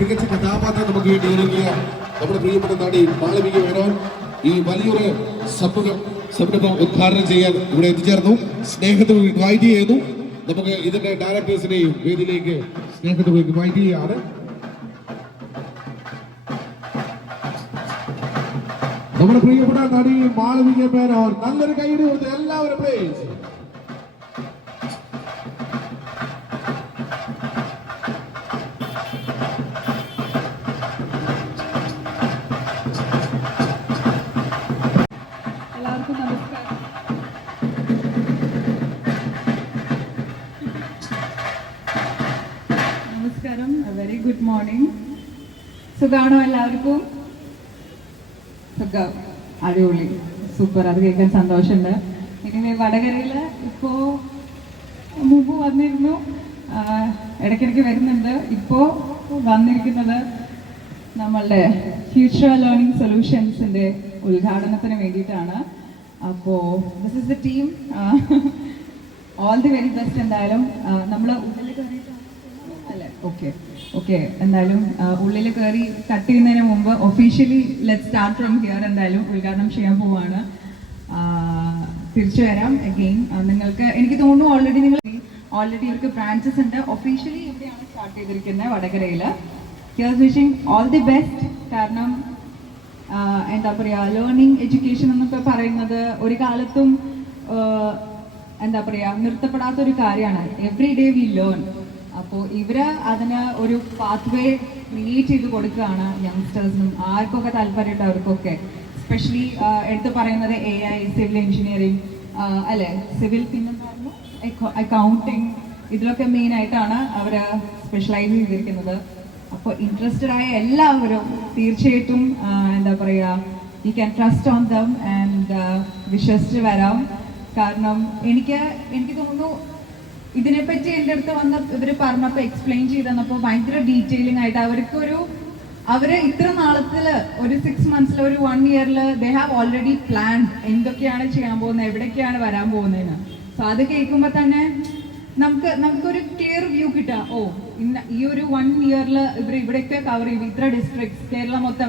മികച്ച കഥാപാത്രം നമുക്ക് വേണ്ടി ഒരുങ്ങിയ നമ്മുടെ പ്രിയപ്പെട്ട നടി മാളവിക മേനോൻ ഈ വലിയൊരു സംരംഭം ഉദ്ഘാടനം ചെയ്യാൻ ഇവിടെ എത്തിച്ചേർന്നു. സ്നേഹത്തോട് ഇൻവൈറ്റ് ചെയ്യുന്നു. നമുക്ക് ഇതിന്റെ ഡയറക്ടേഴ്സിനെയും വേദിയിലേക്ക് സ്നേഹത്തോട് ഇൻവൈറ്റ് ചെയ്യാണ്. നമ്മുടെ പ്രിയപ്പെട്ട നടി മാളവിക മേനോൻ. നല്ലൊരു കൈയ്യടി കൊടുത്ത് എല്ലാവരും പ്ലീസ്. എല്ലാവർക്കും നമസ്കാരം. നമസ്കാരം, വെരി ഗുഡ് മോർണിംഗ്. സുഖാണോ എല്ലാവർക്കും? സുഖം, അടിപൊളി, സൂപ്പർ. അത് കേൾക്കാൻ സന്തോഷമുണ്ട്. ഇങ്ങനെ വടകരയില് ഇപ്പോ മുമ്പ് വന്നിരുന്നു, ഇടയ്ക്കിടയ്ക്ക് വരുന്നുണ്ട്. ഇപ്പോ വന്നിരിക്കുന്നത് നമ്മളുടെ ഫ്യൂച്ചർ ലേണിംഗ് സൊല്യൂഷൻസിന്റെ ഉദ്ഘാടനത്തിന് വേണ്ടിയിട്ടാണ്. അപ്പോൾ this is the team. All the very best. എന്തായാലും നമ്മൾ ഉള്ളിൽ കയറിയിട്ട് അല്ലേ? ഓക്കെ എന്തായാലും ഉള്ളിൽ കയറി കട്ട് ചെയ്യുന്നതിന് മുമ്പ് officially let start from here. എന്തായാലും ഉദ്ഘാടനം ചെയ്യാൻ പോവാണ്. തിരിച്ചു വരാം അഗെയിൻ. നിങ്ങൾക്ക് എനിക്ക് തോന്നുന്നു ഓൾറെഡി ഇവർക്ക് ബ്രാഞ്ചസ് ഉണ്ട്. ഒഫീഷ്യലി ഇവിടെയാണ് സ്റ്റാർട്ട് ചെയ്തിരിക്കുന്നത്, വടകരയിൽ. Here's wishing all the best. കാരണം എന്താ പറയുക, ലേണിംഗ് എഡ്യൂക്കേഷൻ എന്നൊക്കെ പറയുന്നത് ഒരു കാലത്തും എന്താ പറയുക നിർത്തപ്പെടാത്തൊരു കാര്യമാണ്. Every day we learn. അപ്പോൾ ഇവര് അതിന് ഒരു പാത്ത് വേ ക്രിയേറ്റ് ചെയ്ത് കൊടുക്കുകയാണ് യങ്സ്റ്റേഴ്സിനും. ആർക്കൊക്കെ താല്പര്യമുണ്ട് അവർക്കൊക്കെ. എസ്പെഷ്യലി എടുത്ത് പറയുന്നത് AI, സിവിൽ എഞ്ചിനീയറിംഗ് അല്ലെ, സിവിൽ, പിന്നെന്തായിരുന്നു അക്കൗണ്ടിങ്, ഇതിലൊക്കെ മെയിൻ ആയിട്ടാണ് അവർ സ്പെഷ്യലൈസ് ചെയ്തിരിക്കുന്നത്. അപ്പോൾ ഇൻട്രസ്റ്റഡ് ആയ എല്ലാവരും തീർച്ചയായിട്ടും എന്താ പറയുക, you can trust on them and വിശ്വസിച്ച് വരാം. കാരണം എനിക്ക് തോന്നുന്നു ഇതിനെപ്പറ്റി എൻ്റെ അടുത്ത് വന്ന ഇവർ പറഞ്ഞപ്പോൾ എക്സ്പ്ലെയിൻ ചെയ്ത് തന്നപ്പോൾ ഭയങ്കര ഡീറ്റെയിലിംഗ് ആയിട്ട് അവര് ഇത്ര നാളത്തില് ഒരു 6 months ഒരു 1 year they have already plan എന്തൊക്കെയാണ് ചെയ്യാൻ പോകുന്നത്, എവിടേക്കാണ് വരാൻ പോകുന്നതെന്ന്. സോ അത് കേൾക്കുമ്പോൾ തന്നെ നമുക്കൊരു ക്ലിയർ വ്യൂ കിട്ടുക. ഈ ഒരു 1 year ഇവർ ഇവിടെയൊക്കെ കവർ ചെയ്യും, ഇത്ര ഡിസ്ട്രിക്ട്സ് കേരളം മൊത്തം